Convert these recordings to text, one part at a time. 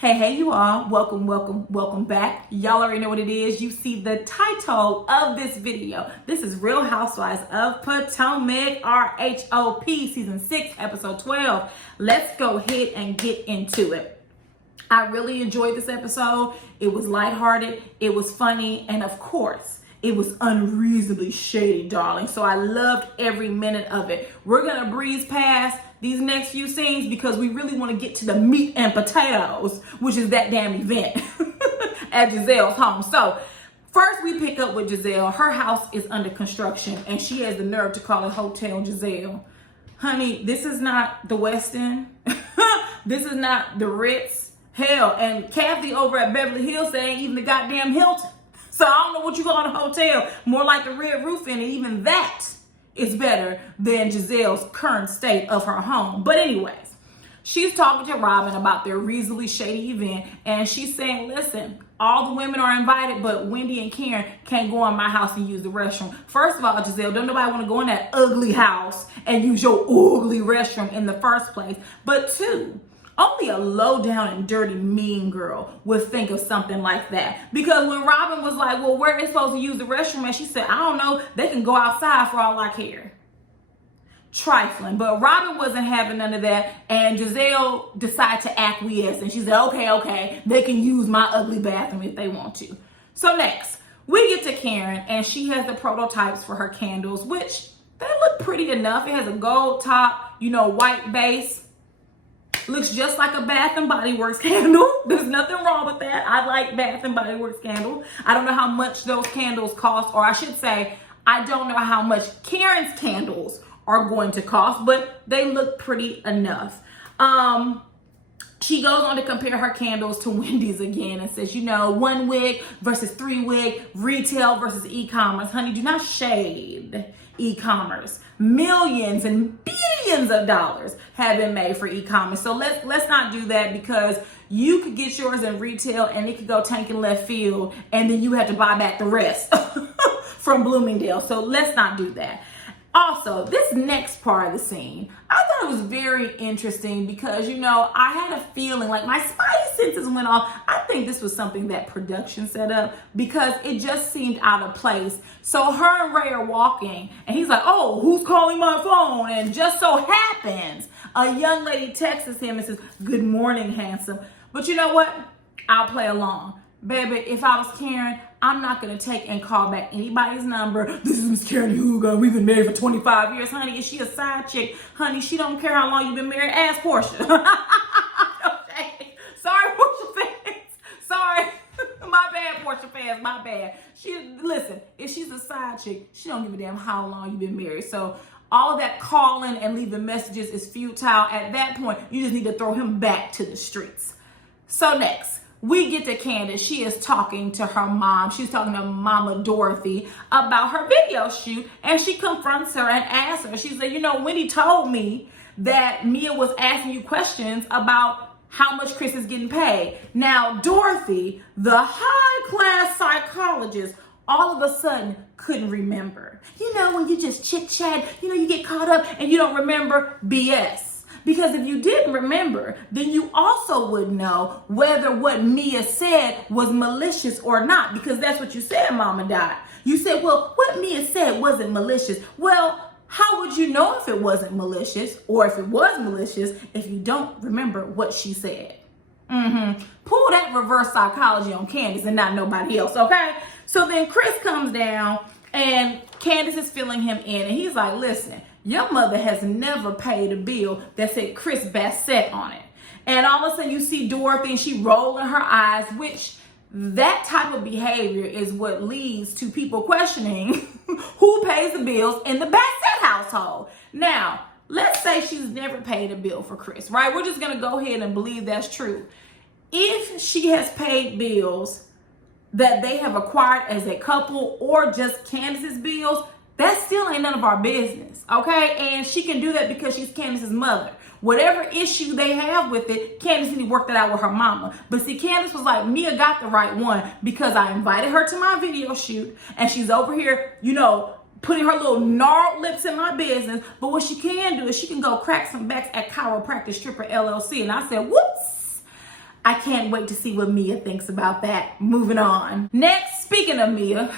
Hey, you all. Welcome back. Y'all already know what it is. You see the title of this video. This is Real Housewives of Potomac, RHOP, Season 6, Episode 12. Let's go ahead and get into it. I really enjoyed this episode. It was lighthearted, it was funny, and of course, it was unreasonably shady, darling. So I loved every minute of it. We're going to breeze past these next few scenes because we really want to get to the meat and potatoes, which is that damn event at Gizelle's home. So first we pick up with Gizelle. Her house is under construction and she has the nerve to call it Hotel Gizelle. Honey, this is not the Westin. This is not the Ritz. Hell, and Kathy over at Beverly Hills ain't even the goddamn Hilton. So I don't know what you call a hotel. More like the Red Roof Inn, and even that is better than Gizelle's current state of her home. But anyways, she's talking to Robin about their reasonably shady event, and she's saying, listen, all the women are invited, but Wendy and Karen can't go in my house and use the restroom. First of all, Gizelle, don't nobody want to go in that ugly house and use your ugly restroom in the first place. But two, only a low down and dirty mean girl would think of something like that. Because when Robin was like, well, where are they supposed to use the restroom? And she said, I don't know. They can go outside for all I care. Trifling. But Robin wasn't having none of that. And Gizelle decided to acquiesce. And she said, okay. They can use my ugly bathroom if they want to. So next, we get to Karen. And she has the prototypes for her candles, which they look pretty enough. It has a gold top, white base. Looks just like a Bath and Body Works candle. There's nothing wrong with that. I like Bath and Body Works candles. I don't know how much those candles cost, or I should say, I don't know how much Karen's candles are going to cost, but they look pretty enough. She goes on to compare her candles to Wendy's again and says, 1 wick versus 3 wick, retail versus e-commerce. Honey, do not shade e-commerce. Millions and billions of dollars have been made for e-commerce. So let's not do that, because you could get yours in retail and it could go tank in left field, and then you have to buy back the rest from Bloomingdale. So let's not do that. Also, this next part of the scene, I thought it was very interesting because, I had a feeling like my spidey senses went off. I think this was something that production set up because it just seemed out of place. So her and Ray are walking and he's like, oh, who's calling my phone? And just so happens, a young lady texts him and says, good morning, handsome. But you know what? I'll play along. Baby, if I was Karen, I'm not going to take and call back anybody's number. This is Miss Karen Hugo. We've been married for 25 years. Honey, is she a side chick? Honey, she don't care how long you've been married. Ask Portia. Okay. Sorry, Portia fans. Sorry. My bad, Portia fans. My bad. Listen, if she's a side chick, she don't give a damn how long you've been married. So all of that calling and leaving messages is futile. At that point, you just need to throw him back to the streets. So next, we get to Candice. She is talking to her mom. She's talking to Mama Dorothy about her video shoot, and she confronts her and asks her. She said, Wendy told me that Mia was asking you questions about how much Chris is getting paid. Now, Dorothy, the high-class psychologist, all of a sudden couldn't remember. When you just chit-chat, you get caught up and you don't remember. BS. Because if you didn't remember, then you also would know whether what Mia said was malicious or not, because that's what you said, Mama Dot. You said, well, what Mia said wasn't malicious. Well, how would you know if it wasn't malicious or if it was malicious if you don't remember what she said? Pull that reverse psychology on Candice and not nobody else, okay? So then Chris comes down and Candice is filling him in, and he's like, listen, your mother has never paid a bill that said Chris Bassett on it. And all of a sudden you see Dorothy and she rolling her eyes, which that type of behavior is what leads to people questioning who pays the bills in the Bassett household. Now, let's say she's never paid a bill for Chris, right? We're just going to go ahead and believe that's true. If she has paid bills that they have acquired as a couple or just Candice's bills, that still ain't none of our business, okay? And she can do that because she's Candice's mother. Whatever issue they have with it, Candice need to work that out with her mama. But see, Candice was like, Mia got the right one because I invited her to my video shoot and she's over here, putting her little gnarled lips in my business. But what she can do is she can go crack some backs at Chiropractic Stripper LLC. And I said, whoops. I can't wait to see what Mia thinks about that. Moving on. Next, speaking of Mia,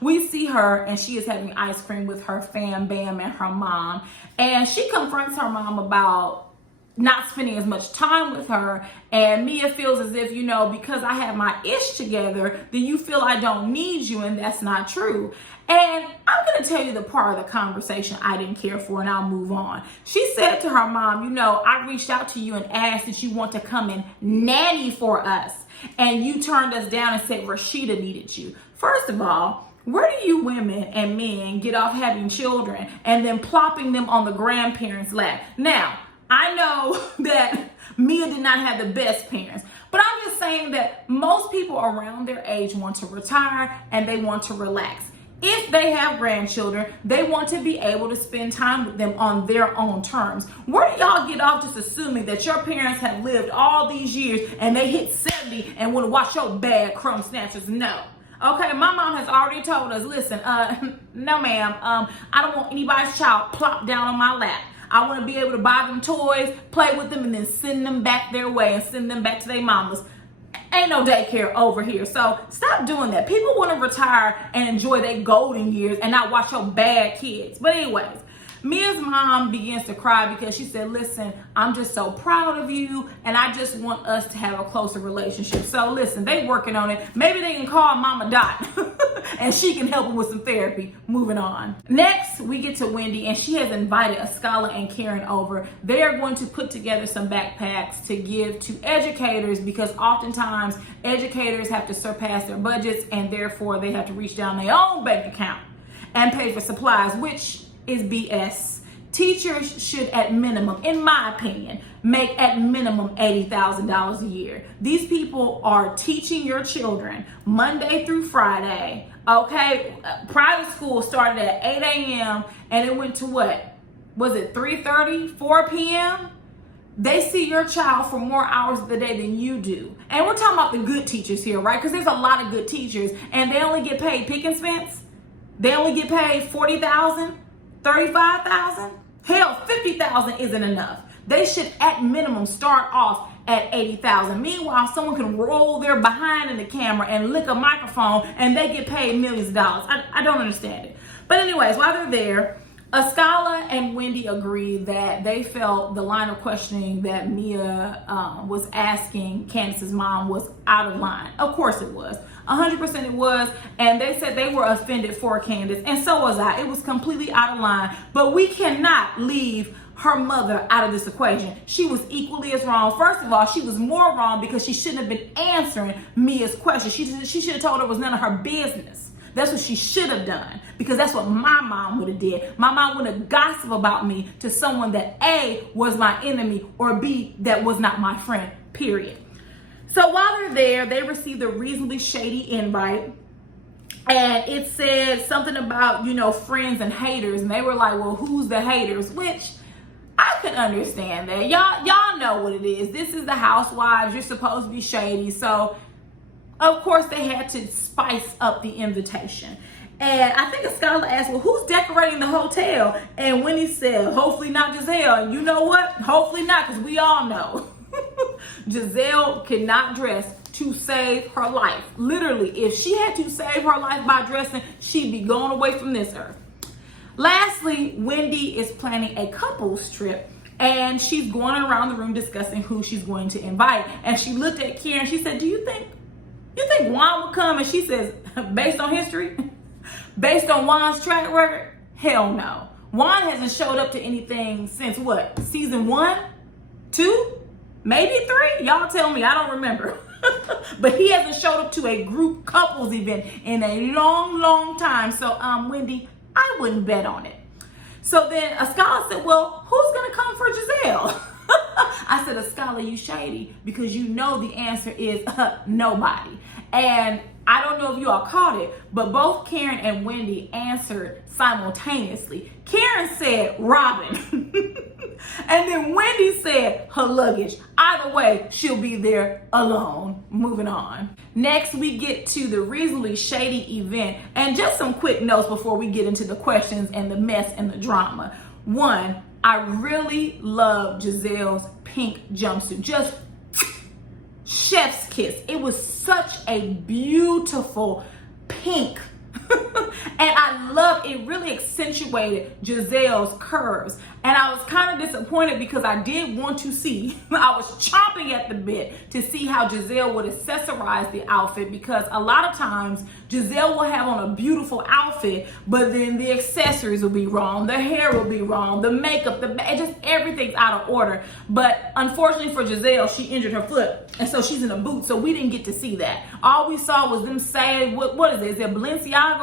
we see her and she is having ice cream with her fam bam and her mom. And she confronts her mom about not spending as much time with her, and Mia feels as if, because I have my ish together, then you feel I don't need you, and that's not true. And I'm going to tell you the part of the conversation I didn't care for, and I'll move on. She said to her mom, I reached out to you and asked that you want to come and nanny for us, and you turned us down and said Rashida needed you. First of all, where do you women and men get off having children and then plopping them on the grandparents' lap? Now, I know that Mia did not have the best parents, but I'm just saying that most people around their age want to retire and they want to relax. If they have grandchildren, they want to be able to spend time with them on their own terms. Where do y'all get off just assuming that your parents have lived all these years and they hit 70 and want to watch your bad crumb snatchers? No. Okay, my mom has already told us, listen, no ma'am, I don't want anybody's child plopped down on my lap. I want to be able to buy them toys, play with them, and then send them back their way and send them back to their mamas. Ain't no daycare over here. So stop doing that. People want to retire and enjoy their golden years and not watch your bad kids. But anyways, Mia's mom begins to cry because she said, listen, I'm just so proud of you and I just want us to have a closer relationship. So listen, they working on it. Maybe they can call Mama Dot and she can help them with some therapy. Moving on. Next, we get to Wendy and she has invited Ascala and Karen over. They are going to put together some backpacks to give to educators because oftentimes educators have to surpass their budgets and therefore they have to reach down their own bank account and pay for supplies, which is BS. Teachers should, at minimum, in my opinion, make at minimum $80,000 a year. These people are teaching your children Monday through Friday. Okay, private school started at 8 a.m. and it went to what? Was it 3:30, 4 p.m.? They see your child for more hours of the day than you do. And we're talking about the good teachers here, right? Because there's a lot of good teachers and they only get paid pick and spence. They only get paid $40,000. 35,000? Hell, 50,000 isn't enough. They should at minimum start off at 80,000. Meanwhile, someone can roll their behind in the camera and lick a microphone and they get paid millions of dollars. I don't understand it. But anyways, while they're there, Ascala and Wendy agree that they felt the line of questioning that Mia was asking Candice's mom was out of line. Of course it was. 100% it was. And they said they were offended for Candice. And so was I. It was completely out of line. But we cannot leave her mother out of this equation. She was equally as wrong. First of all, she was more wrong because she shouldn't have been answering Mia's question. She should have told her it was none of her business. That's what she should have done because that's what my mom would have did. My mom would have gossiped about me to someone that A, was my enemy, or B, that was not my friend, period. So while they're there, they received a reasonably shady invite. And it said something about, friends and haters. And they were like, well, who's the haters? Which I could understand that. Y'all know what it is. This is the Housewives. You're supposed to be shady. So of course, they had to spice up the invitation. And I think Ascala asked, well, who's decorating the hotel? And Wendy said, hopefully not Gizelle. And you know what? Hopefully not, because we all know Gizelle cannot dress to save her life. Literally, if she had to save her life by dressing, she'd be going away from this earth. Lastly, Wendy is planning a couples trip. And she's going around the room discussing who she's going to invite. And she looked at Karen. She said, do you think Juan would come? And she says, based on history, based on Juan's track record, hell no. Juan hasn't showed up to anything since what? Season 1, 2, maybe 3? Y'all tell me, I don't remember. But he hasn't showed up to a group couples event in a long, long time. So, Wendy, I wouldn't bet on it. So then Ascala said, well, who's going to come for Gizelle? I said, Ascala, you shady, because you know the answer is nobody. And I don't know if you all caught it, but both Karen and Wendy answered simultaneously. Karen said Robin. And then Wendy said her luggage. Either way, she'll be there alone. Moving on. Next, we get to the Reasonably Shady event. And just some quick notes before we get into the questions and the mess and the drama. One, I really love Gizelle's pink jumpsuit. Just chef's kiss. It was such a beautiful pink. And I love it. Really accentuated Gizelle's curves. And I was kind of disappointed because I did want to see, I was chomping at the bit to see how Gizelle would accessorize the outfit, because a lot of times Gizelle will have on a beautiful outfit, but then the accessories will be wrong, the hair will be wrong, the makeup, just everything's out of order. But unfortunately for Gizelle, she injured her foot, and so she's in a boot, so we didn't get to see that. All we saw was them saying, what is it? Is it Balenciaga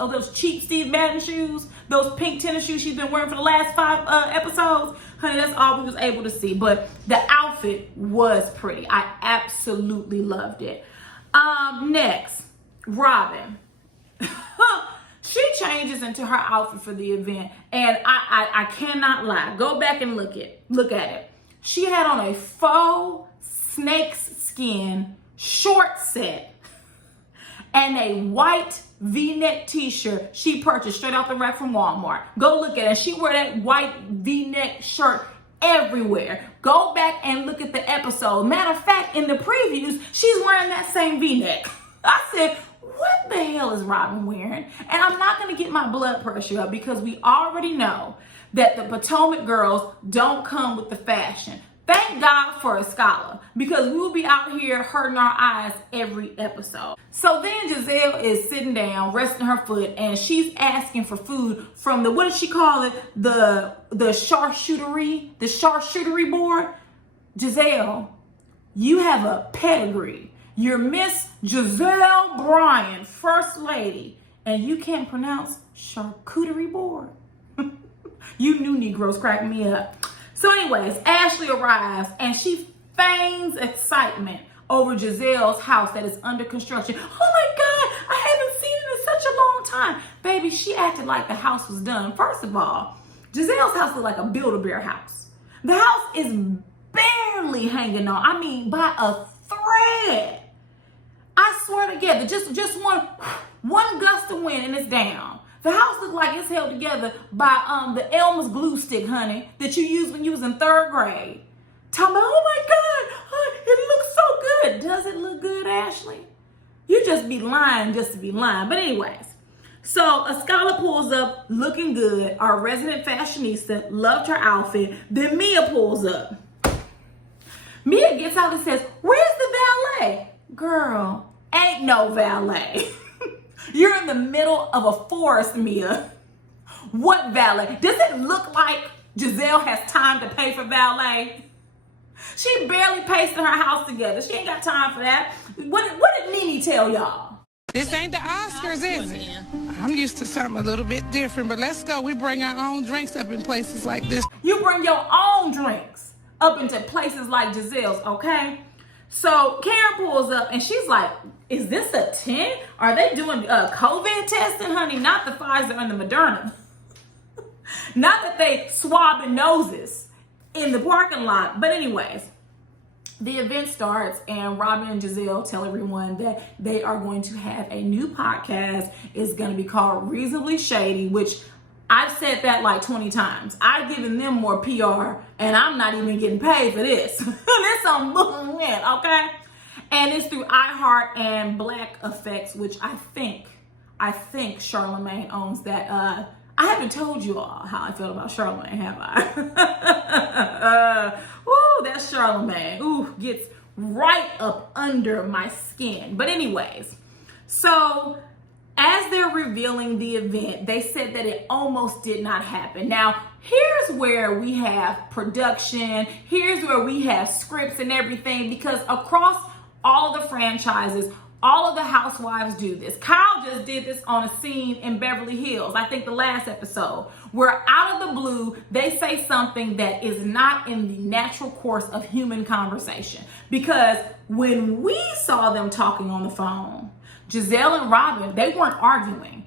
or those cheap Steve Madden shoes? Those pink tennis shoes she's been wearing for the last 5 episodes? Honey, that's all we was able to see. But the outfit was pretty. I absolutely loved it. Next, Robin. She changes into her outfit for the event, and I cannot lie. Go back and look at it. She had on a faux snake's skin short set and a white V-neck t-shirt she purchased straight off the rack from Walmart. Go look at it. She wore that white V-neck shirt everywhere. Go back and look at the episode. Matter of fact, in the previews, she's wearing that same V-neck. I said, what the hell is Robin wearing? And I'm not going to get my blood pressure up, because we already know that the Potomac girls don't come with the fashion. Thank God for a scholar, because we will be out here hurting our eyes every episode. So then Gizelle is sitting down, resting her foot, and she's asking for food from the, what does she call it? The charcuterie board. Gizelle, you have a pedigree. You're Miss Gizelle Bryant, First Lady, and you can't pronounce charcuterie board. You new Negroes crack me up. So anyways, Ashley arrives and she feigns excitement over Gizelle's house that is under construction. Oh my God, I haven't seen it in such a long time. Baby, she acted like the house was done. First of all, Gizelle's house looked like a Build-A-Bear house. The house is barely hanging on. I mean, by a thread. I swear to God, just one gust of wind and it's down. The house looks like it's held together by the Elmer's glue stick, honey, that you used when you was in 3rd grade. Talking about, oh my God, it looks so good. Does it look good, Ashley? You just be lying just to be lying. But anyways, so a scholar pulls up looking good. Our resident fashionista loved her outfit. Then Mia pulls up. Mia gets out and says, where's the valet? Girl, ain't no valet. You're in the middle of a forest, Mia. What valet? Does it look like Gizelle has time to pay for valet? She barely pasted her house together. She ain't got time for that. What did Nene tell y'all? This ain't the Oscars, is it? I'm used to something a little bit different, but let's go. We bring our own drinks up in places like this. You bring your own drinks up into places like Gizelle's, okay? So Karen pulls up and she's like, is this a tent? Are they doing COVID testing, honey? Not the Pfizer and the Moderna. Not that they swabbing noses in the parking lot. But anyways, the event starts and Robin and Gizelle tell everyone that they are going to have a new podcast. It's going to be called Reasonably Shady, which I've said that like 20 times. I've given them more PR and I'm not even getting paid for this. This on Brooklyn Win, okay? And it's through iHeart and Black Effects, which I think Charlamagne owns that. I haven't told you all how I felt about Charlamagne, have I? Ooh, that's Charlamagne. Ooh, gets right up under my skin. But anyways, so as they're revealing the event, they said that it almost did not happen. Now, here's where we have production. Here's where we have scripts and everything, because across all the franchises, all of the Housewives do this. Kyle just did this on a scene in Beverly Hills, I think the last episode, where out of the blue, they say something that is not in the natural course of human conversation. Because when we saw them talking on the phone, Gizelle and Robin, they weren't arguing.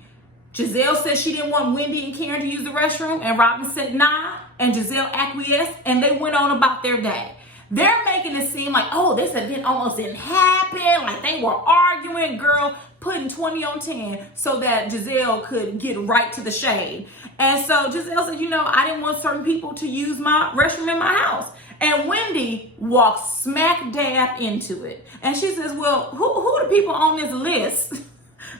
Gizelle said she didn't want Wendy and Karen to use the restroom, and Robin said nah, and Gizelle acquiesced, and they went on about their day. They're making it seem like, oh, this event almost didn't happen, like they were arguing, girl, putting 20 on 10 so that Gizelle could get right to the shade. And so Gizelle said, I didn't want certain people to use my restroom in my house. And Wendy walks smack dab into it. And she says, well, who are the people on this list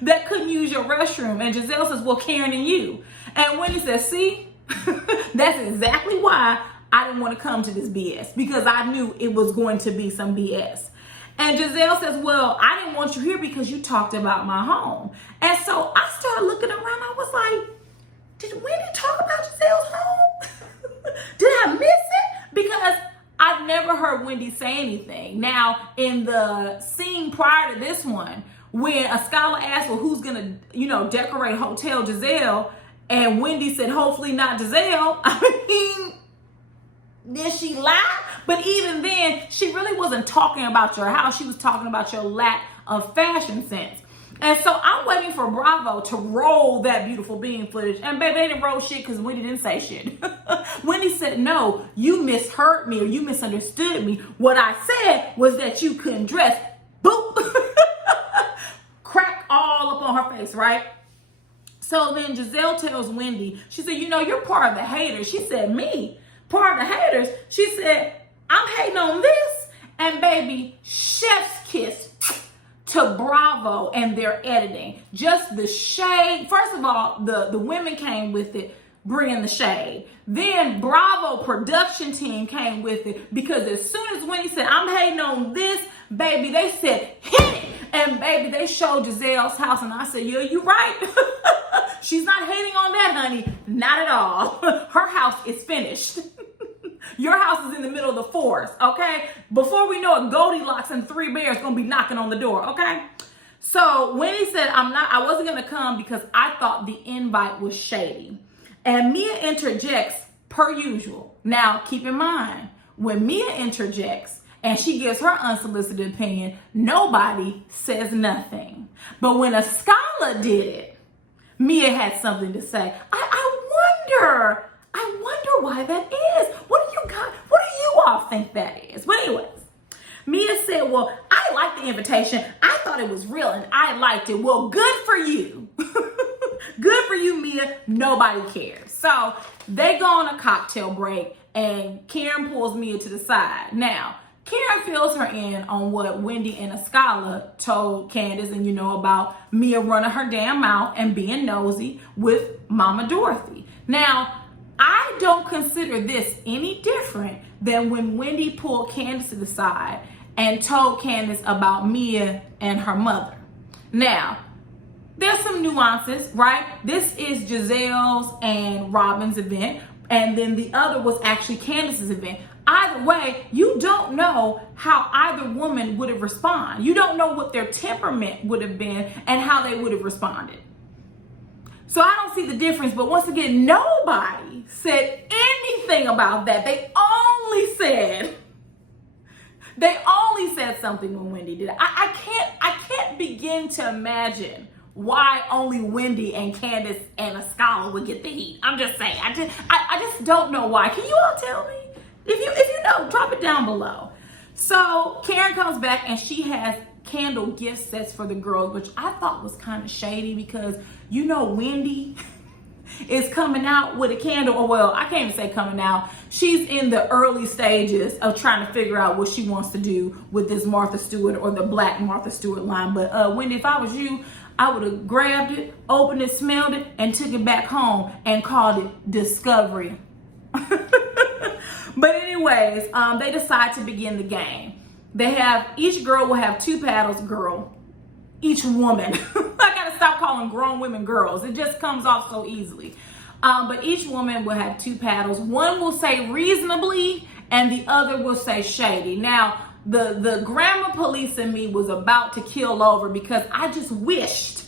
that couldn't use your restroom? And Gizelle says, well, Karen and you. And Wendy says, see, that's exactly why I didn't want to come to this BS, because I knew it was going to be some BS. And Gizelle says, well, I didn't want you here because you talked about my home. And so I started looking around. I was like, did Wendy talk about Gizelle's home? Did I miss it? Because I've never heard Wendy say anything. Now, in the scene prior to this one, when a scholar asked, well, who's going to, decorate Hotel Gizelle? And Wendy said, hopefully not Gizelle. I mean, did she lie? But even then, she really wasn't talking about your house. She was talking about your lack of fashion sense. And so I'm waiting for Bravo to roll that beautiful bean footage. And baby, they didn't roll shit because Wendy didn't say shit. Wendy said, no, you misheard me or you misunderstood me. What I said was that you couldn't dress. Boop. Crack all up on her face, right? So then Gizelle tells Wendy, she said, you're part of the haters. She said, me? Part of the haters? She said, I'm hating on this. And baby, chef's kiss to Bravo and their editing. Just the shade. First of all, the women came with it, bringing the shade. Then Bravo production team came with it, because as soon as Wendy said, I'm hating on this, baby, they said, hit it. And baby, they showed Gizelle's house, and I said, yeah, you right. She's not hating on that, honey. Not at all. Her house is finished. Your house is in the middle of the forest, okay? Before we know it, Goldilocks and Three Bears gonna be knocking on the door, okay? So Wendy said, I wasn't gonna come because I thought the invite was shady. And Mia interjects per usual. Now, keep in mind, when Mia interjects and she gives her unsolicited opinion, nobody says nothing. But when a scholar did it, Mia had something to say. I wonder why that is. What do you all think that is? But anyways, Mia said, well, I liked the invitation. I thought it was real and I liked it. Well, good for you. Good for you, Mia. Nobody cares. So they go on a cocktail break and Karen pulls Mia to the side. Now, Karen fills her in on what Wendy and Ascala told Candice, and about Mia running her damn mouth and being nosy with Mama Dorothy. Now, I don't consider this any different than when Wendy pulled Candice to the side and told Candice about Mia and her mother. Now, there's some nuances, right? This is Gizelle's and Robin's event, and then the other was actually Candice's event. Either way, you don't know how either woman would have responded. You don't know what their temperament would have been and how they would have responded. So I don't see the difference, but once again, nobody said anything about that. They only said something when Wendy did it. I can't begin to imagine why only Wendy and Candice and a scholar would get the heat. I'm just saying. I just don't know why. Can you all tell me? If you know, drop it down below. So Karen comes back and she has candle gift sets for the girls, which I thought was kind of shady because Wendy is coming out with a candle, or well, I can't even say coming out. She's in the early stages of trying to figure out what she wants to do with this Martha Stewart or the Black Martha Stewart line. But Wendy, if I was you, I would have grabbed it, opened it, smelled it, and took it back home and called it Discovery. But anyways, they decide to begin the game. Each girl will have 2 paddles, each woman. I gotta stop calling grown women girls. It just comes off so easily. But each woman will have 2 paddles. One will say reasonably and the other will say shady. Now, the grammar police in me was about to kill over because I just wished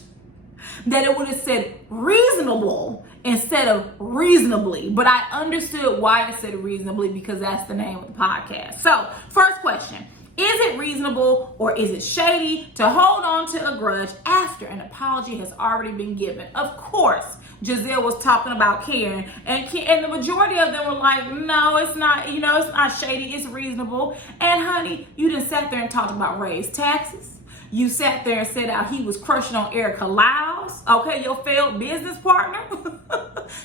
that it would have said reasonable instead of reasonably. But I understood why it said reasonably because that's the name of the podcast. So, first question. Is it reasonable or is it shady to hold on to a grudge after an apology has already been given? Of course, Gizelle was talking about Karen, and the majority of them were like, no, it's not, it's not shady, it's reasonable. And honey, you done sat there and talked about raised taxes. You sat there and said how he was crushing on Erica Lyles, okay, your failed business partner.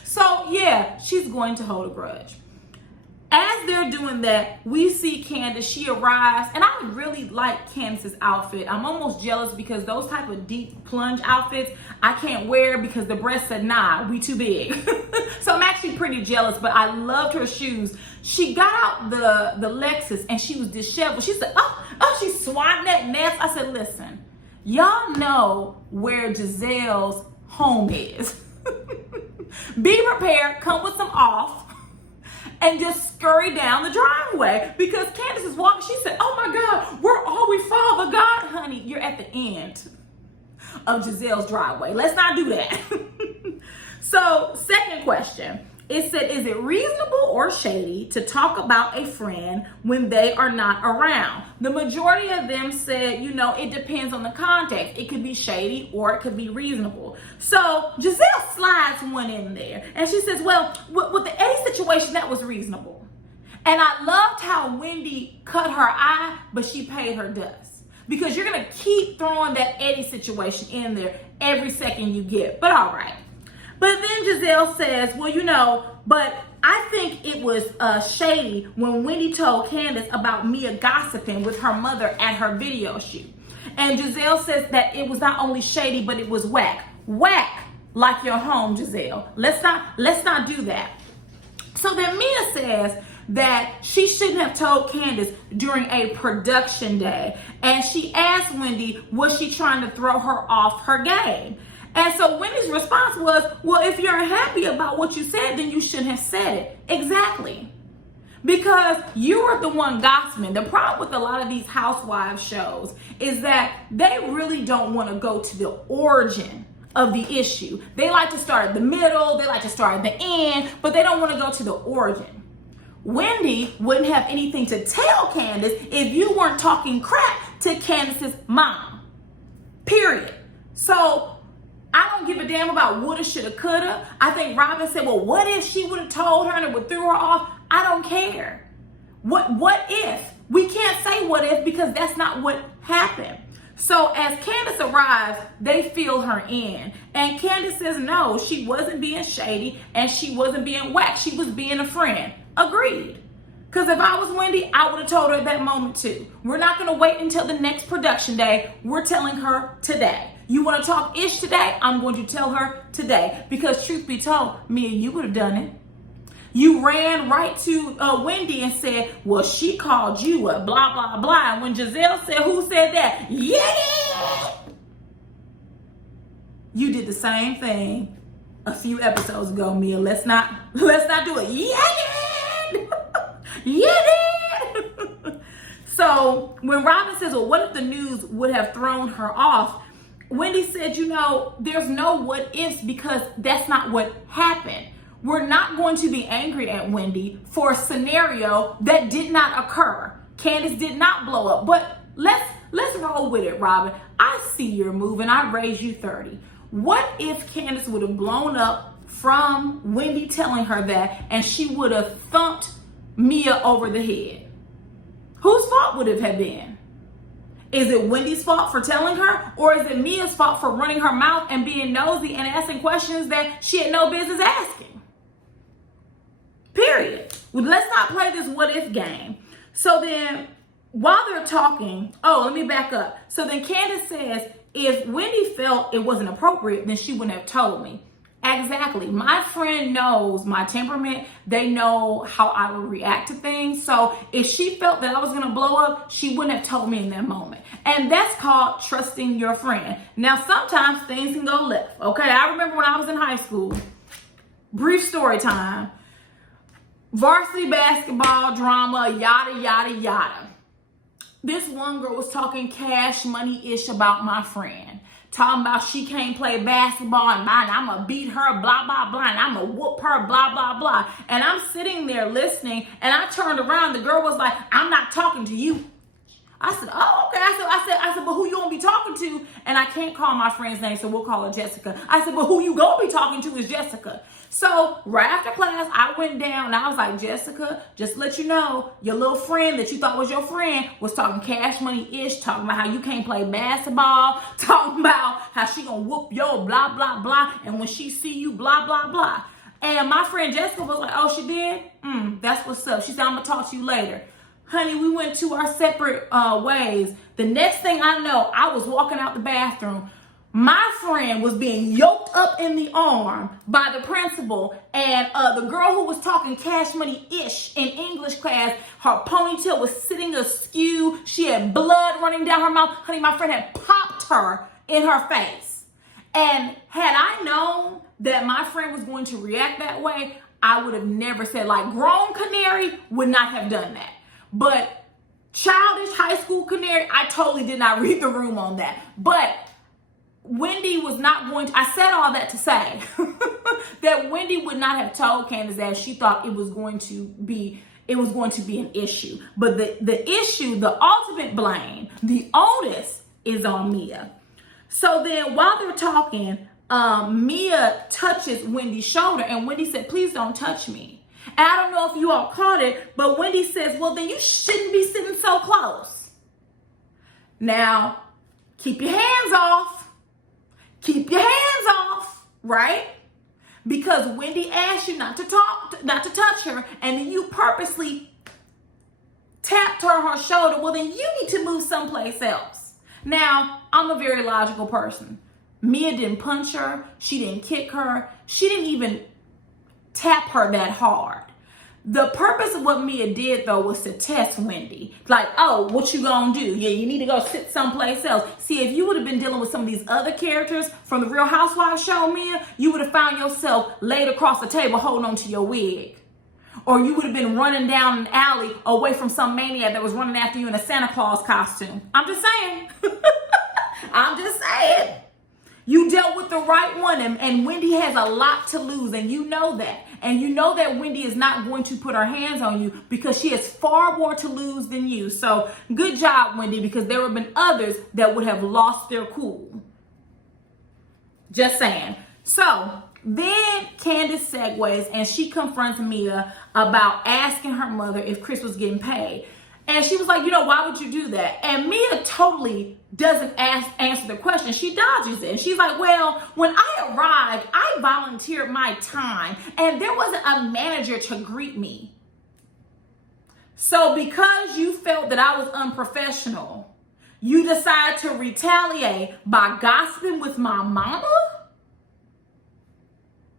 So yeah, she's going to hold a grudge. As they're doing that, we see Candice. She arrives, and I really like Candice's outfit. I'm almost jealous because those type of deep plunge outfits I can't wear because the breast said, nah, we too big. So I'm actually pretty jealous, but I loved her shoes. She got out the Lexus, and she was disheveled. She said, oh, she's swatting that mess. I said, listen, y'all know where Gizelle's home is. Be prepared, come with some off, and just scurry down the driveway because Candice is walking. She said, oh my God, where are we, Father God? Honey, you're at the end of Gizelle's driveway. Let's not do that. So, second question. It said, is it reasonable or shady to talk about a friend when they are not around? The majority of them said, it depends on the context. It could be shady or it could be reasonable. So Gizelle slides one in there and she says, well, with the Eddie situation, that was reasonable. And I loved how Wendy cut her eye, but she paid her dust. Because you're going to keep throwing that Eddie situation in there every second you get. But all right. But then Gizelle says, well, but I think it was shady when Wendy told Candice about Mia gossiping with her mother at her video shoot. And Gizelle says that it was not only shady, but it was whack. Whack like your home, Gizelle. Let's not do that. So then Mia says that she shouldn't have told Candice during a production day. And she asked Wendy, was she trying to throw her off her game? And so Wendy's response was, well, if you're unhappy about what you said, then you shouldn't have said it. Exactly. Because you were the one gossiping. The problem with a lot of these Housewives shows is that they really don't want to go to the origin of the issue. They like to start at the middle, they like to start at the end, but they don't want to go to the origin. Wendy wouldn't have anything to tell Candice if you weren't talking crap to Candice's mom. Period. So I don't give a damn about woulda, shoulda, coulda. I think Robin said, well, what if she would have told her and it would throw her off? I don't care. What if? We can't say what if because that's not what happened. So as Candice arrives, they fill her in. And Candice says, no, she wasn't being shady and she wasn't being whack. She was being a friend. Agreed. Because if I was Wendy, I would have told her at that moment too. We're not going to wait until the next production day. We're telling her today. You want to talk ish today? I'm going to tell her today. Because truth be told, Mia, you would have done it. You ran right to Wendy and said, well, she called you a blah, blah, blah. And when Gizelle said, who said that? Yeah! You did the same thing a few episodes ago, Mia. Let's not do it. Yeah! Yeah! So when Robin says, well, what if the news would have thrown her off? Wendy said, there's no what ifs because that's not what happened. We're not going to be angry at Wendy for a scenario that did not occur. Candice did not blow up, but let's roll with it, Robin. I see your move and I raised you 30. What if Candice would have blown up from Wendy telling her that and she would have thumped Mia over the head? Whose fault would it have been? Is it Wendy's fault for telling her? Or is it Mia's fault for running her mouth and being nosy and asking questions that she had no business asking? Period. Well, let's not play this what if game. So then while they're talking, let me back up. So then Candice says, if Wendy felt it wasn't appropriate, then she wouldn't have told me. Exactly. My friend knows my temperament. They know how I will react to things. So if she felt that I was going to blow up, she wouldn't have told me in that moment. And that's called trusting your friend. Now, sometimes things can go left. Okay. I remember when I was in high school, brief story time, varsity basketball drama, yada, yada, yada. This one girl was talking cash money-ish about my friend. Talking about she can't play basketball and I'm going to beat her, blah, blah, blah, and I'm going to whoop her, blah, blah, blah. And I'm sitting there listening, and I turned around. The girl was like, I'm not talking to you. I said, oh, okay. I said, but who you going to be talking to? And I can't call my friend's name, so we'll call her Jessica. I said, but who you going to be talking to is Jessica. So right after class, I went down and I was like, Jessica, just to let you know, your little friend that you thought was your friend was talking cash money-ish, talking about how you can't play basketball, talking about how she gonna whoop your blah, blah, blah, and when she see you, blah, blah, blah. And my friend Jessica was like, oh, she did? That's what's up. She said, I'm going to talk to you later. Honey, we went to our separate ways. The next thing I know, I was walking out the bathroom. My friend was being yoked up in the arm by the principal, and the girl who was talking cash money-ish in English class, her ponytail was sitting askew. She had blood running down her mouth. Honey, my friend had popped her in her face. And had I known that my friend was going to react that way, I would have never said, like, grown canary would not have done that. But childish high school canary, I totally did not read the room on that. But Wendy was not going to, I said all that to say that Wendy would not have told Candice that she thought it was going to be an issue. But the issue, the ultimate blame, the onus is on Mia. So then while they're talking, Mia touches Wendy's shoulder, and Wendy said, please don't touch me. And I don't know if you all caught it, but Wendy says, well, then you shouldn't be sitting so close. Now, keep your hands off. Keep your hands off, right? Because Wendy asked you not to touch her, and then you purposely tapped her on her shoulder. Well, then you need to move someplace else. Now, I'm a very logical person. Mia didn't punch her. She didn't kick her. She didn't even tap her that hard. The purpose of what Mia did, though, was to test Wendy. Like, oh, what you gonna do? Yeah, you need to go sit someplace else. See, if you would have been dealing with some of these other characters from the Real Housewives show, Mia, you would have found yourself laid across the table holding on to your wig. Or you would have been running down an alley away from some maniac that was running after you in a Santa Claus costume. I'm just saying. I'm just saying. You dealt with the right one, and Wendy has a lot to lose, and you know that. And you know that Wendy is not going to put her hands on you because she has far more to lose than you. So good job, Wendy, because there have been others that would have lost their cool. Just saying. So then Candice segues, and she confronts Mia about asking her mother if Chris was getting paid. And she was like, you know, why would you do that? And Mia totally doesn't answer the question. She dodges it. And she's like, well, when I arrived, I volunteered my time, and there wasn't a manager to greet me. So because you felt that I was unprofessional, you decided to retaliate by gossiping with my mama?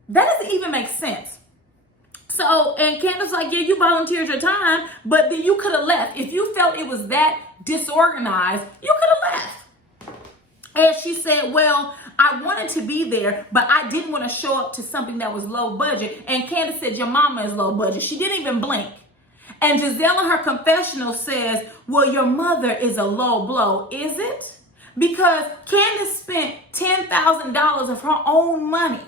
That doesn't even make sense. So, and Candice like, yeah, you volunteered your time, but then you could have left. If you felt it was that disorganized, you could have left. And she said, well, I wanted to be there, but I didn't want to show up to something that was low budget. And Candice said, your mama is low budget. She didn't even blink. And Gizelle in her confessional says, well, your mother is a low blow, is it? Because Candice spent $10,000 of her own money,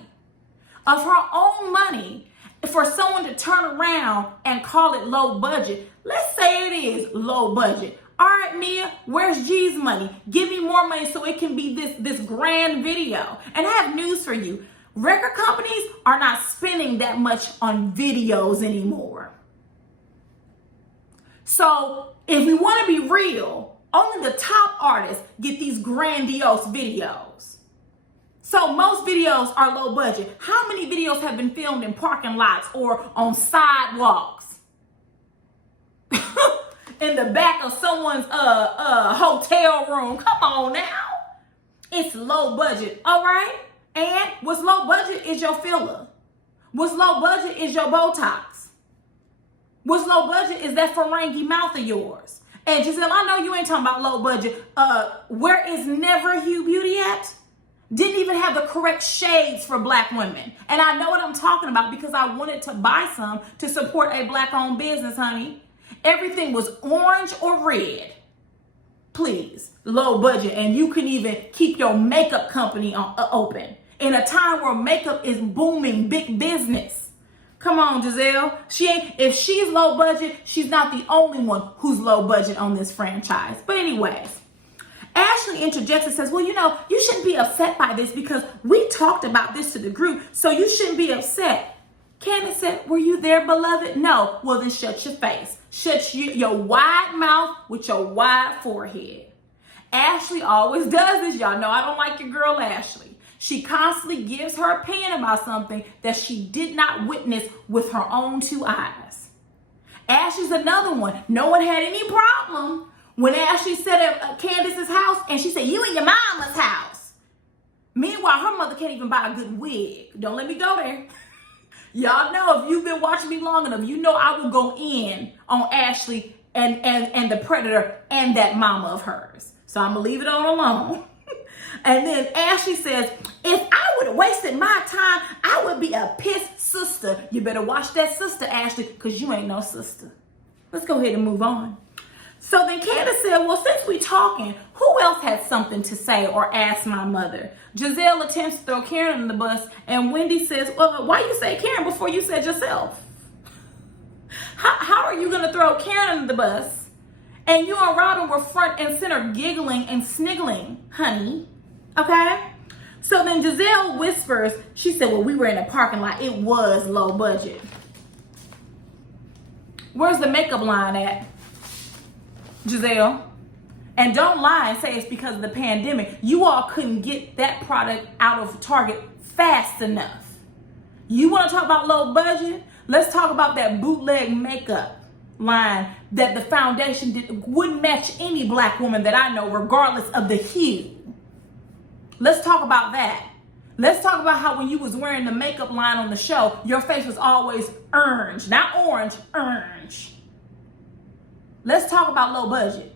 for someone to turn around and call it low budget. Let's say it is low budget. All right, Mia, where's G's money? Give me more money so it can be this grand video. And I have news for you. Record companies are not spending that much on videos anymore. So if we want to be real, only the top artists get these grandiose videos. So most videos are low budget. How many videos have been filmed in parking lots or on sidewalks? In the back of someone's hotel room. Come on now. It's low budget, all right? And what's low budget is your filler. What's low budget is your Botox. What's low budget is that Ferengi mouth of yours. And Gizelle, I know you ain't talking about low budget. Where is Never Hue Beauty at? Didn't even have the correct shades for black women. And I know what I'm talking about because I wanted to buy some to support a black-owned business, honey. Everything was orange or red. Please, low budget. And you can even keep your makeup company open in a time where makeup is booming, big business. Come on, Gizelle. If she's low budget, she's not the only one who's low budget on this franchise. But anyways, Ashley interjects and says, well, you know, you shouldn't be upset by this because we talked about this to the group, so you shouldn't be upset. Candice said, were you there, beloved? No. Well, then shut your face. Shut your wide mouth with your wide forehead. Ashley always does this. Y'all know I don't like your girl, Ashley. She constantly gives her opinion about something that she did not witness with her own two eyes. Ashley's another one. No one had any problem when Ashley sat at Candice's house and she said, "You in your mama's house." Meanwhile, her mother can't even buy a good wig. Don't let me go there. Y'all know, if you've been watching me long enough, you know I will go in on Ashley and the predator and that mama of hers. So I'm going to leave it on alone. And then Ashley says, "If I would have wasted my time, I would be a pissed sister." You better watch that sister, Ashley, because you ain't no sister. Let's go ahead and move on. So then Candice said, "Well, since we talking, who else had something to say or ask my mother?" Gizelle attempts to throw Karen in the bus, and Wendy says, "Well, why you say Karen before you said yourself? How are you going to throw Karen in the bus? And you and Robin were front and center giggling and sniggling, honey." Okay? So then Gizelle whispers, she said, "Well, we were in a parking lot. It was low budget." Where's the makeup line at, Gizelle? And don't lie and say it's because of the pandemic. You all couldn't get that product out of Target fast enough. You want to talk about low budget? Let's talk about that bootleg makeup line that the foundation wouldn't match any black woman that I know, regardless of the hue. Let's talk about that. Let's talk about how when you was wearing the makeup line on the show, your face was always orange, not orange, orange. Let's talk about low budget.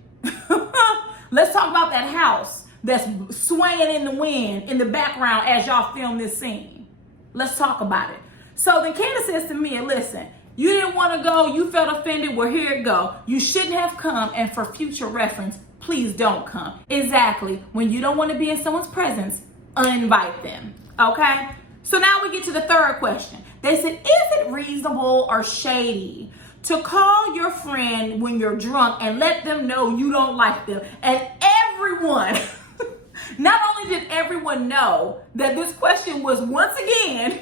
Let's talk about that house that's swaying in the wind in the background as y'all film this scene. Let's talk about it. So then Candice says to me, "Listen, you didn't want to go. You felt offended. Well, here it go. You shouldn't have come. And for future reference, please don't come." Exactly. When you don't want to be in someone's presence, uninvite them. Okay? So now we get to the third question. They said, "Is it reasonable or shady to call your friend when you're drunk and let them know you don't like them?" And everyone, not only did everyone know that this question was once again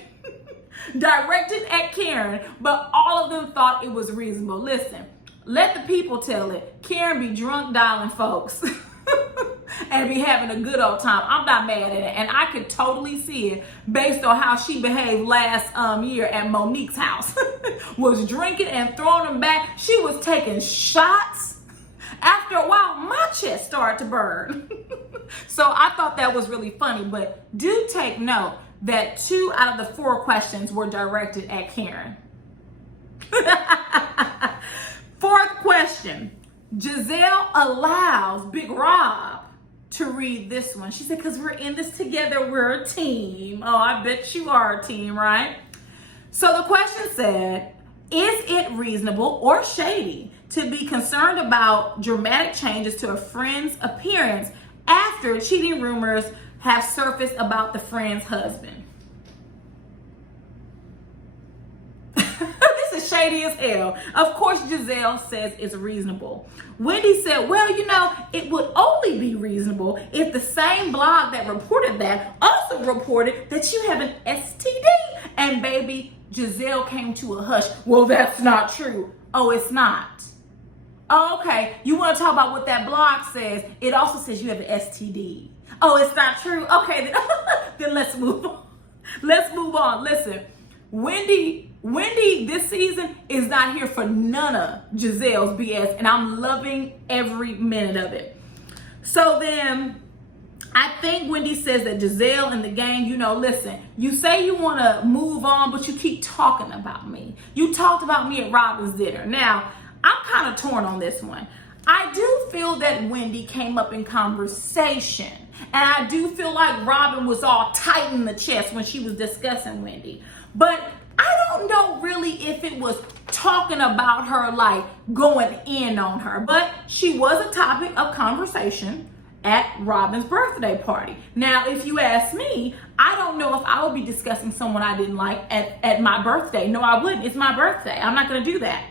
directed at Karen, but all of them thought it was reasonable. Listen, let the people tell it. Karen be drunk dialing folks and be having a good old time. I'm not mad at it. And I could totally see it based on how she behaved last year at Monique's house. Was drinking and throwing them back. She was taking shots. After a while, my chest started to burn. So I thought that was really funny. But do take note that 2 out of the 4 questions were directed at Karen. Fourth question. Gizelle allows Big Rob to read this one. She said, "Because we're in this together, we're a team." Oh, I bet you are a team, right? So the question said, "Is it reasonable or shady to be concerned about dramatic changes to a friend's appearance after cheating rumors have surfaced about the friend's husband?" This is shady as hell. Of course, Gizelle says it's reasonable. Wendy said, "Well, it would only be reasonable if the same blog that reported that also reported that you have an STD." And baby, Gizelle came to a hush. "Well, that's not true." "Oh, it's not." "Oh, okay. You want to talk about what that blog says? It also says you have an STD." "Oh, it's not true." Okay, then let's move on. Let's move on. Listen, Wendy this season is not here for none of Gizelle's BS, and I'm loving every minute of it. So then I think Wendy says that Gizelle and the gang, listen, you say you want to move on, but you keep talking about me. You talked about me at Robin's dinner. Now, I'm kind of torn on this one. I do feel that Wendy came up in conversation, and I do feel like Robin was all tight in the chest when she was discussing Wendy. But I don't know really if it was talking about her, like going in on her, but she was a topic of conversation at Robin's birthday party. Now, if you ask me, I don't know if I would be discussing someone I didn't like at my birthday. No, I wouldn't. It's my birthday. I'm not going to do that.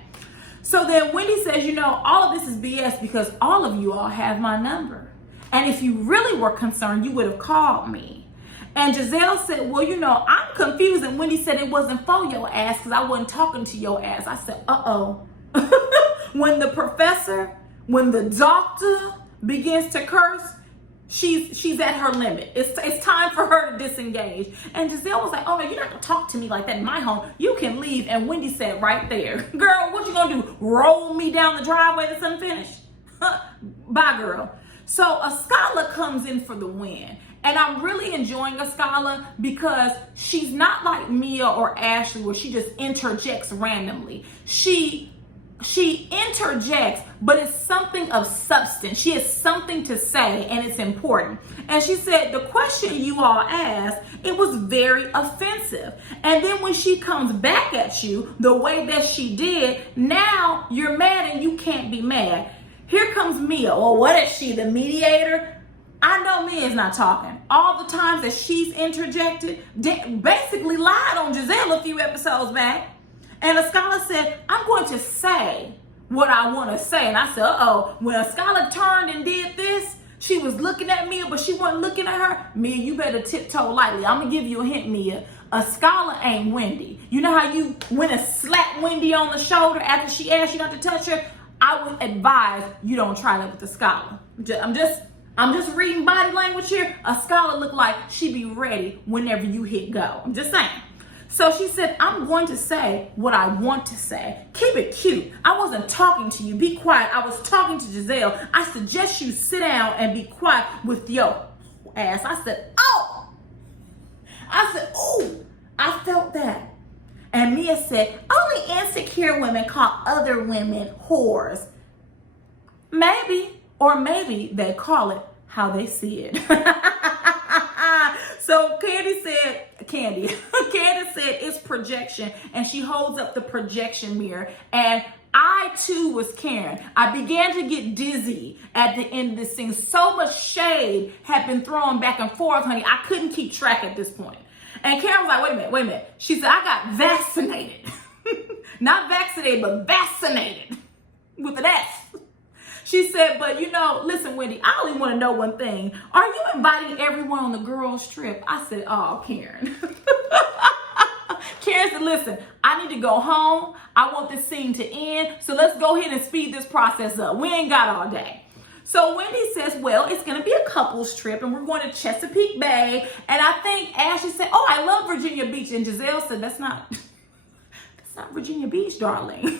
So then Wendy says, all of this is BS because all of you all have my number. And if you really were concerned, you would have called me. And Gizelle said, "Well, I'm confused." And Wendy said, "It wasn't for your ass because I wasn't talking to your ass." I said, uh-oh. When the doctor begins to curse, she's at her limit. It's time for her to disengage. And Gizelle was like, oh no, you're not gonna talk to me like that in my home. You can leave. And Wendy said right there, girl, what you gonna do? Roll me down the driveway that's unfinished? Bye, girl. So Askala comes in for the win. And I'm really enjoying Askala because she's not like Mia or Ashley where she just interjects randomly. She interjects, but it's something of substance. She has something to say, and it's important. And she said, the question you all asked, it was very offensive. And then when she comes back at you the way that she did, now you're mad and you can't be mad. Here comes Mia. Well, what is she, the mediator? I know Mia's not talking. All the times that she's interjected, basically lied on Gizelle a few episodes back. And Askala said, I'm going to say what I want to say. And I said, uh-oh. When Askala turned and did this, she was looking at Mia, but she wasn't looking at her. Mia, you better tiptoe lightly. I'm going to give you a hint, Mia. Askala ain't Wendy. You know how you went and slapped Wendy on the shoulder after she asked you not to touch her? I would advise you don't try that with Askala. I'm just reading body language here. Askala looked like she'd be ready whenever you hit go. I'm just saying. So she said, I'm going to say what I want to say. Keep it cute. I wasn't talking to you. Be quiet. I was talking to Gizelle. I suggest you sit down and be quiet with your ass. I said, oh. I said, ooh. I felt that. And Mia said, only insecure women call other women whores. Maybe. Or maybe they call it how they see it. So Candice said it's projection, and she holds up the projection mirror. And I too was Karen. I began to get dizzy at the end of this thing. So much shade had been thrown back and forth, honey. I couldn't keep track at this point. And Karen was like, wait a minute. She said, I got vaccinated. Not vaccinated, but vaccinated with an S. She said, but listen, Wendy, I only want to know one thing. Are you inviting everyone on the girls' trip? I said, oh, Karen. Karen said, listen, I need to go home. I want this scene to end. So let's go ahead and speed this process up. We ain't got all day. So Wendy says, well, it's going to be a couples trip and we're going to Chesapeake Bay. And I think Ashley said, oh, I love Virginia Beach. And Gizelle said, that's not Virginia Beach, darling.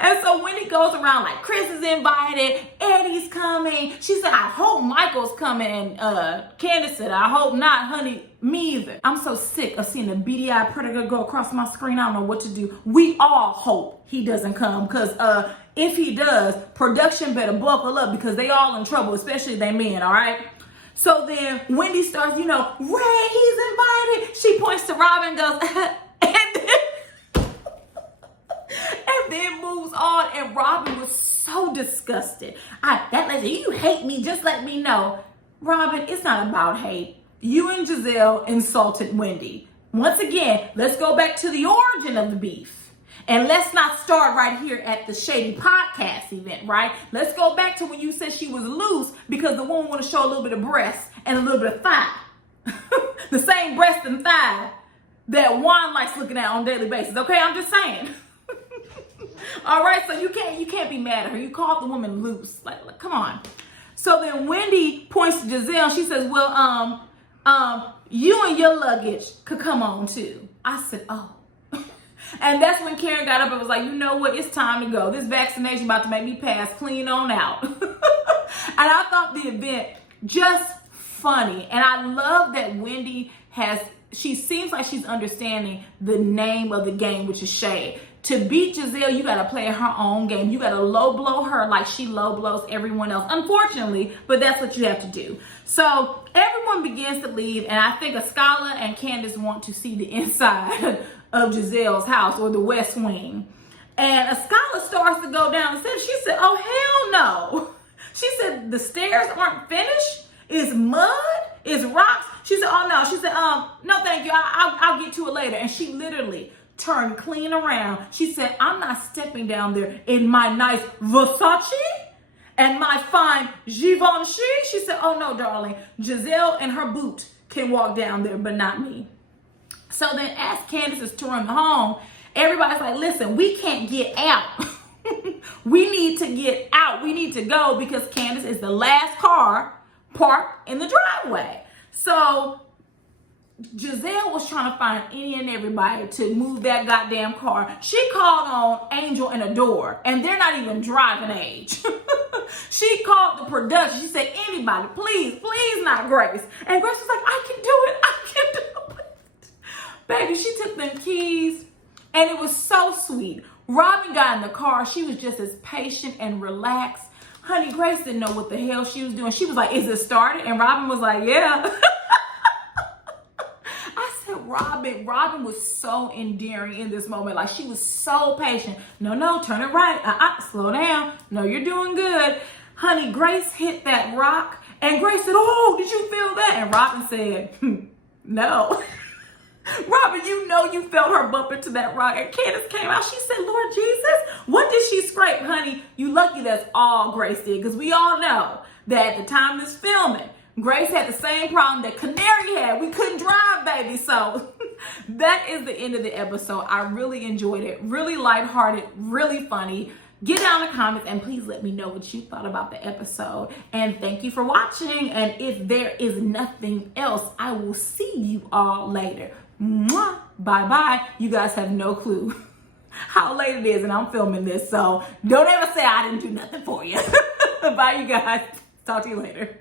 And so Wendy goes around like, Chris is invited, Eddie's coming. She said, I hope Michael's coming. And Candice said, I hope not, honey, me either. I'm so sick of seeing the beady-eyed predator go across my screen. I don't know what to do. We all hope he doesn't come, because if he does, production better buckle up, because they all in trouble, especially they men, all right? So then Wendy starts, Ray, he's invited. She points to Robin and goes, and then moves on, and Robin was so disgusted. That lady, you hate me, just let me know. Robin, it's not about hate. You and Gizelle insulted Wendy. Once again, let's go back to the origin of the beef. And let's not start right here at the Shady podcast event, right? Let's go back to when you said she was loose because the woman want to show a little bit of breast and a little bit of thigh. The same breast and thigh that Juan likes looking at on a daily basis, okay? I'm just saying. All right, so you can't be mad at her. You called the woman loose. Like, come on. So then Wendy points to Gizelle. She says, well, you and your luggage could come on too. I said, oh. And that's when Karen got up and was like, you know what? It's time to go. This vaccination about to make me pass clean on out. And I thought the event just funny. And I love that Wendy she seems like she's understanding the name of the game, which is shade. To beat Gizelle, you got to play her own game. You got to low blow her like she low blows everyone else. Unfortunately, but that's what you have to do. So everyone begins to leave, and I think Askala and Candice want to see the inside of Gizelle's house, or the West Wing. And Askala starts to go down the stairs. She said, oh, hell no. She said, the stairs aren't finished. It's mud. It's rocks. She said, oh, no. She said, no, thank you. I'll get to it later. And she literally turned clean around. She said, I'm not stepping down there in my nice Versace and my fine Givenchy. She said, oh, no, darling. Gizelle and her boot can walk down there, but not me. So then as Candice is touring home, everybody's like, listen, we can't get out we need to get out. We need to go because Candice is the last car parked in the driveway. So Gizelle was trying to find any and everybody to move that goddamn car. She called on Angel and Adore, and they're not even driving age. She called the production. She said, anybody, please, please not Grace. And Grace was like, I can do it. I can do it. Baby, she took them keys, and it was so sweet. Robin got in the car. She was just as patient and relaxed. Honey, Grace didn't know what the hell she was doing. She was like, is it started? And Robin was like, yeah. Robin was so endearing in this moment. Like, she was so patient. No, turn it right. Slow down. No, you're doing good. Honey, Grace hit that rock, and Grace said, oh, did you feel that? And Robin said, no. Robin, you know you felt her bump into that rock. And Candice came out. She said, Lord Jesus, what did she scrape? Honey, you lucky that's all Grace did, because we all know that at the time of this filming, Grace had the same problem that Canary had. We couldn't drive, baby. So that is the end of the episode. I really enjoyed it. Really lighthearted, really funny. Get down in the comments and please let me know what you thought about the episode. And thank you for watching. And if there is nothing else, I will see you all later. Mwah. Bye-bye. You guys have no clue how late it is and I'm filming this. So don't ever say I didn't do nothing for you. Bye, you guys. Talk to you later.